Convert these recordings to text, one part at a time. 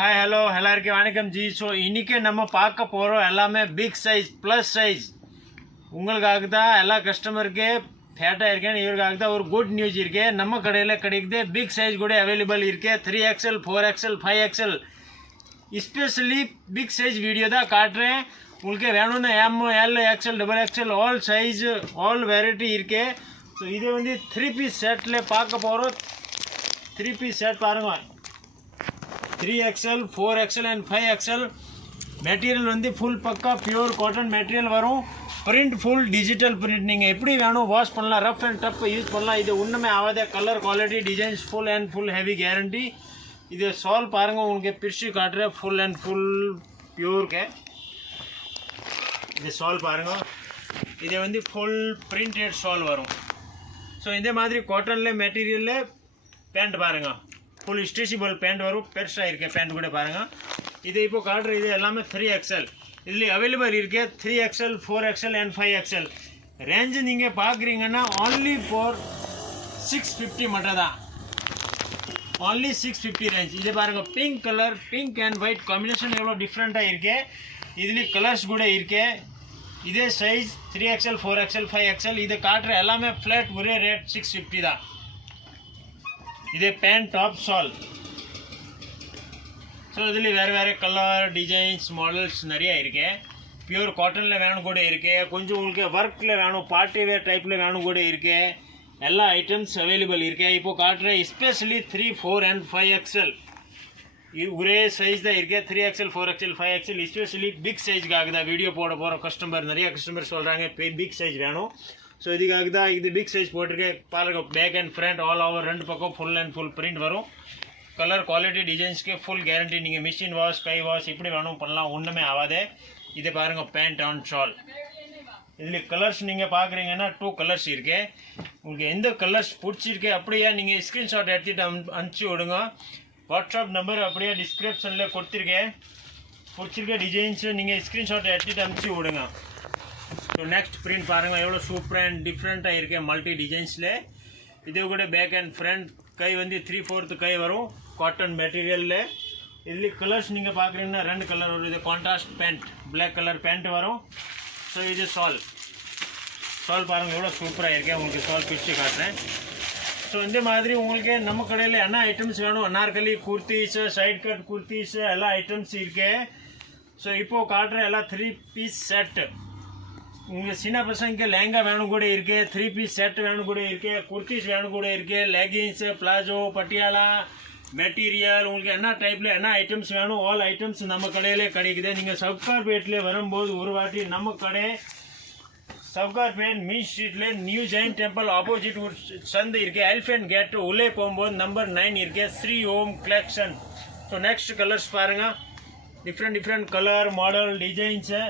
Hi hello எல்லாருக்கும் வணக்கம் G. So இன்றைக்கி நம்ம பார்க்க போகிறோம் எல்லாமே பிக் சைஸ் ப்ளஸ் சைஸ். உங்களுக்காக தான் எல்லா கஸ்டமருக்கு ஃபேட்டாக இருக்கேன், இவருக்காக தான் ஒரு குட் நியூஸ் இருக்கு. நம்ம கடையில் கிடைக்குது பிக் சைஸ் கூட அவைலபிள் இருக்கு. 3XL 4XL 5XL specially big size video தான் காட்டுறேன். உங்களுக்கு வேணும்னா M L XL XXL all size all variety இருக்கு. ஸோ இது வந்து 3 பீஸ் செட்டில் பார்க்க போகிறோம். 3 பீஸ் செட் பாருங்க. 3XL 4XL and 5XL material வந்து ஃபுல் பக்கா பியூர் காட்டன் மெட்டீரியல் வரும். Print full digital print. நீங்கள் எப்படி வேணும் வாஷ் பண்ணலாம், ரஃப் அண்ட் டஃப் யூஸ் பண்ணலாம். இது ஒன்றுமே ஆகாத colour quality designs full and full heavy guarantee. இது சால் பாருங்கள், உங்களுக்கு பிரிச்சு காட்டுறேன். ஃபுல் அண்ட் ஃபுல் பியூர்க்கு இது சால் பாருங்கள். இது வந்து ஃபுல் பிரிண்டட் சால் வரும். ஸோ இந்த மாதிரி காட்டனில் மெட்டீரியலில் பேண்ட் பாருங்கள், ஃபுல் ஸ்ட்ரெச்சபிள் பேண்ட் வரும். பெருசாக இருக்க பேண்ட் கூட பாருங்கள். இது இப்போ காட்டுற இது எல்லாமே 3XL இதில் அவைலபிள் இருக்கு. 3XL 4XL and 5XL range நீங்கள் பார்க்குறீங்கன்னா only for 650 மட்டும் தான். only 650 range. இது பாருங்கள், pink colour, pink and white combination எவ்வளோ டிஃப்ரெண்ட்டாக இருக்கு. இதுலேயும் கலர்ஸ் கூட இருக்கு. இதே சைஸ் 3XL 4XL 5XL இது காட்டுற எல்லாமே ஃப்ளாட் ஒரே ரேட் 650 தான். இதே பேண்ட் டாப் சால். ஸோ இதில் வேறு வேறு கலர் டிசைன்ஸ் மாடல்ஸ் நிறையா இருக்கு. பியூர் காட்டனில் வேணும் கூட இருக்கு. கொஞ்சம் உங்களுக்கு ஒர்க்கில் வேணும், பார்ட்டி வேர் டைப்பில் வேணும் கூட இருக்கு. எல்லா ஐட்டம்ஸ் அவைலபிள் இருக்கு. இப்போ காட்டுற எஸ்பெஷலி 3, 4 and 5XL ஒரே சைஸ் தான் இருக்கு. 3XL 4XL 5XL especially big சைஸ்க்காக தான் வீடியோ போட போகிற கஸ்டமர். நிறைய கஸ்டமர் சொல்கிறாங்க பிக் சைஸ் வேணும். ஸோ இதுக்காக தான் இது பிக் சைஸ் போட்டிருக்கேன். பாருங்க, back and front all over ரெண்டு பக்கம் ஃபுல் அண்ட் ஃபுல் பிரிண்ட் வரும். கலர் குவாலிட்டி டிசைன்ஸ்க்கு ஃபுல் கேரண்டி. நீங்கள் மிஷின் வாஷ் கை வாஷ் இப்படி வேணும் பண்ணலாம், ஒன்றுமே ஆகாது. இது பாருங்கள், பேண்ட் ஆன் ஷால். இதில் கலர்ஸ் நீங்கள் பார்க்குறீங்கன்னா 2 கலர்ஸ் இருக்கு. உங்களுக்கு எந்த கலர்ஸ் பிடிச்சிருக்கு அப்படியே நீங்கள் ஸ்க்ரீன்ஷாட் எடுத்துகிட்டு அனுப்பிச்சி விடுங்க. வாட்ஸ்அப் நம்பர் அப்படியே டிஸ்கிரிப்ஷனில் கொடுத்துருக்கேன். பிடிச்சிருக்க டிசைன்ஸு நீங்கள் ஸ்க்ரீன்ஷாட் எடுத்துகிட்டு அனுப்பிச்சி விடுங்க. ஸோ நெக்ஸ்ட் பிரிண்ட் பாருங்கள், எவ்வளோ சூப்பர் அண்ட் டிஃப்ரெண்ட்டாக இருக்குது மல்டி டிசைன்ஸில். இது கூட பேக் அண்ட் ஃப்ரண்ட் கை வந்து 3/4 கை வரும் காட்டன் மெட்டீரியலில். இதில் கலர்ஸ் நீங்கள் பார்க்குறீங்கன்னா 2 கலர் வரும். இது contrast pant, black colour pant வரும். ஸோ இது சால் பாருங்கள், எவ்வளோ சூப்பராக இருக்கேன். உங்களுக்கு சால் பிரித்து காட்டுறேன். ஸோ இந்த மாதிரி உங்களுக்கு நம்ம கடையில் என்ன ஐட்டம்ஸ் வேணும், அனார்கலி குர்த்திஸு, சைட் கட் குர்த்திஸு எல்லா ஐட்டம்ஸ் இருக்கு. ஸோ இப்போது காட்டுற எல்லாம் 3 பீஸ் செட்டு. உங்களுக்கு சின்ன பசங்க லெஹங்கா வேணும் கூட இருக்கு, 3 பீஸ் செட் வேணும் கூட இருக்கு, குர்த்திஸ் வேணும் கூட இருக்கு, லெகின்ஸ், பிளாஜோ, பட்டியாலா மெட்டீரியல் உங்களுக்கு என்ன டைப்பில் என்ன ஐட்டம்ஸ் வேணும் ஆல் ஐட்டம்ஸ் நம்ம கடையிலே கிடைக்குது. நீங்கள் சவுகார்பேட்டில் வரும்போது ஒரு வாட்டி நம்ம கடை சவுகார்பேட் மீன் ஸ்ட்ரீட்டில் நியூ ஜெயின் டெம்பிள் ஆப்போசிட் ஒரு சந்தை இருக்கு. எலிஃபென்ட் கேட் உள்ளே போகும்போது நம்பர் 9 இருக்கு, Sri Om collection. So next colours பாருங்கள், different colour model designs.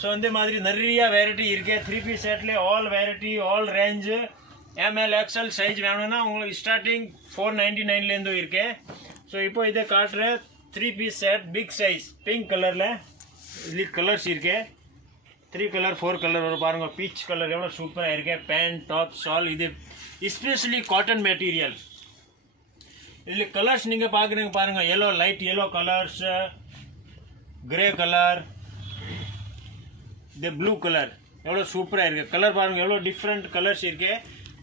So இந்த மாதிரி நிறைய வெரைட்டி இருக்கு. 3 பீஸ் செட்டில் all variety all range ML XL size வேணும்னா உங்களுக்கு ஸ்டார்டிங் 499லேருந்து இருக்கு. ஸோ இப்போ இதை காட்டுற 3 piece set big size pink கலரில். இதில் கலர்ஸ் இருக்கு, 3 கலர் 4 கலர் வரும். பாருங்கள், பீச் கலர் எவ்வளோ சூப்பராக இருக்கு. பேண்ட் டாப் சால். இது எஸ்பெஷலி காட்டன் மெட்டீரியல். இதில் கலர்ஸ் நீங்கள் பார்க்குறீங்க பாருங்கள், yellow light yellow colours, grey colour, இது ப்ளூ கலர் எவ்வளோ சூப்பராக இருக்குது. கலர் பாருங்கள், எவ்வளோ டிஃப்ரெண்ட் கலர்ஸ் இருக்கு.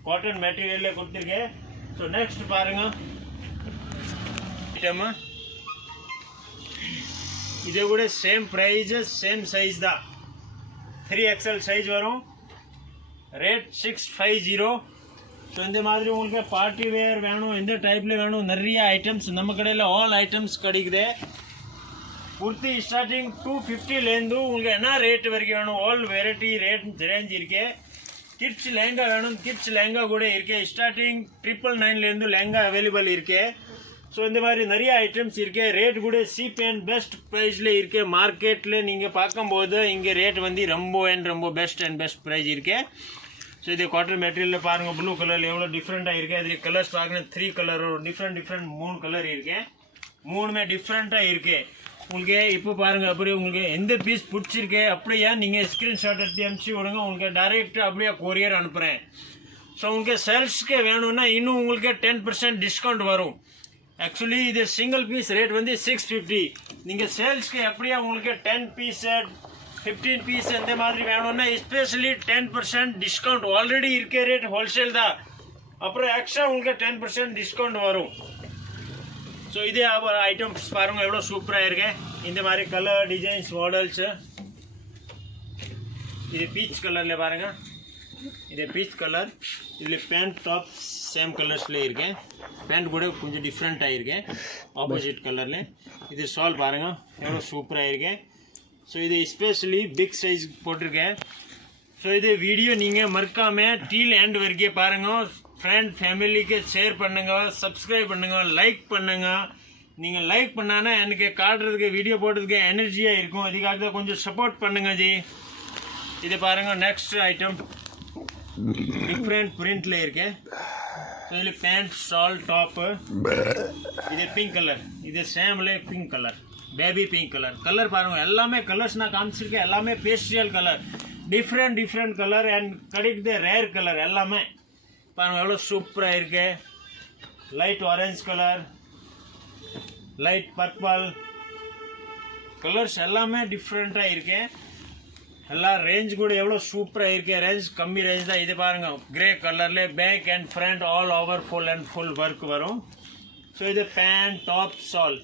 காட்டன் மெட்டீரியலில் கொடுத்துருக்கேன். ஸோ நெக்ஸ்ட் பாருங்கள் ஐட்டமு. இது கூட சேம் ப்ரைஸு சேம் சைஸ் தான். 3XL சைஸ் வரும். ரேட் 650. ஸோ இந்த மாதிரி உங்களுக்கு பார்ட்டி வேர் வேணும், எந்த டைப்பில் வேணும், நிறைய ஐட்டம்ஸ் நம்ம கடையில் ஆல் ஐட்டம்ஸ் கிடைக்குது. குர்த்தி ஸ்டார்டிங் 250லேருந்து உங்களுக்கு என்ன ரேட் வரைக்கும் வேணும் ஆல் வெரைட்டி ரேஞ்ச் இருக்கு. கிட்ஸ் லெஹங்கா வேணும், கிட்ஸ் லெஹங்கா கூட இருக்கு. ஸ்டார்டிங் 999லேருந்து லெஹங்கா அவைலபிள் இருக்கு. ஸோ இந்த மாதிரி நிறைய ஐட்டம்ஸ் இருக்கு. ரேட் கூட சீப் அண்ட் பெஸ்ட் ப்ரைஸில் இருக்கு. மார்க்கெட்டில் நீங்கள் பார்க்கும்போது இங்கே ரேட் வந்து ரொம்ப பெஸ்ட் அண்ட் பெஸ்ட் ப்ரைஸ் இருக்கு. ஸோ இது காட்டன் மெட்டீரியலில் பாருங்கள், ப்ளூ கலரில் எவ்வளோ டிஃப்ரெண்ட்டாக இருக்குது. அதில் கலர்ஸ் பார்க்கணும், 3 கலர் டிஃப்ரெண்ட் 3 கலர் இருக்கு. 3மே டிஃப்ரெண்ட்டாக இருக்குது. உங்களுக்கு இப்போ பாருங்கள், அப்படியே உங்களுக்கு எந்த பீஸ் பிடிச்சிருக்கு அப்படியே நீங்கள் ஸ்க்ரீன்ஷாட் எடுத்து அனுப்பிச்சி விடுங்க. உங்களுக்கு டைரெக்டாக அப்படியே கொரியர் அனுப்புகிறேன். ஸோ உங்களுக்கு சேல்ஸ்க்கு வேணும்னா இன்னும் உங்களுக்கு 10% டிஸ்கவுண்ட் வரும். ஆக்சுவலி இது சிங்கிள் பீஸ் ரேட் வந்து 650. நீங்கள் சேல்ஸ்க்கு எப்படியா உங்களுக்கு 10 பீஸ் 15 பீஸ் இந்த மாதிரி வேணும்னா எஸ்பெஷலி 10% டிஸ்கவுண்ட் ஆல்ரெடி இருக்க ரேட் ஹோல்சேல் தான். அப்புறம் எக்ஸ்ட்ரா உங்களுக்கு 10% டிஸ்கவுண்ட் வரும். ஸோ இதே ஐட்டம்ஸ் பாருங்கள் எவ்வளோ சூப்பராக இருக்கு. இந்த மாதிரி கலர் டிசைன்ஸ் மாடல்ஸு. இது பீச் கலரில் பாருங்கள், இது பீச் கலர். இதில் பேண்ட் டாப் சேம் கலர்ஸில் இருக்கேன். பேண்ட் கூட கொஞ்சம் டிஃப்ரெண்ட்டாக இருக்கேன் ஆப்போசிட் கலரில். இது ஷால் பாருங்கள் எவ்வளோ சூப்பராக இருக்கேன். ஸோ இது எஸ்பெஷலி பிக் சைஸ் போட்டிருக்கேன். ஸோ இது வீடியோ நீங்கள் மறக்காமல் டீல் எண்ட் வரைக்கும் பாருங்கள். ஃப்ரெண்ட் ஃபேமிலிக்கு ஷேர் பண்ணுங்கள், சப்ஸ்கிரைப் பண்ணுங்கள், லைக் பண்ணுங்கள். நீங்கள் லைக் பண்ணானா எனக்கு காட்டுறதுக்கு வீடியோ போடுறதுக்கு எனர்ஜியாக இருக்கும். அதுக்காக தான் கொஞ்சம் சப்போர்ட் பண்ணுங்கள் ஜி. இது பாருங்கள் நெக்ஸ்ட் ஐட்டம் டிஃப்ரெண்ட் பிரிண்டில் இருக்கேன். ஸோ இதில் பேண்ட் ஷால் டாப்பு. இது பிங்க் கலர், இது சேமில் pink colour, baby pink colour. Colour பாருங்கள் எல்லாமே கலர்ஸ் நான் காமிச்சிருக்கேன். எல்லாமே pastel colour, different colour and கிடைக்குது ரேர் கலர் எல்லாமே. பாருங்கள் எவ்வளோ சூப்பராக இருக்கு. Light orange colour, light purple colours எல்லாமே டிஃப்ரெண்ட்டாக இருக்கேன். எல்லாம் ரேஞ்ச் கூட எவ்வளோ சூப்பராக இருக்கு. ரேஞ்ச் கம்மி ரேஞ்ச் தான். இது பாருங்கள் கிரே கலரில் back and front all over full and full work வரும். ஸோ இது பேண்ட் டாப் ஷால்.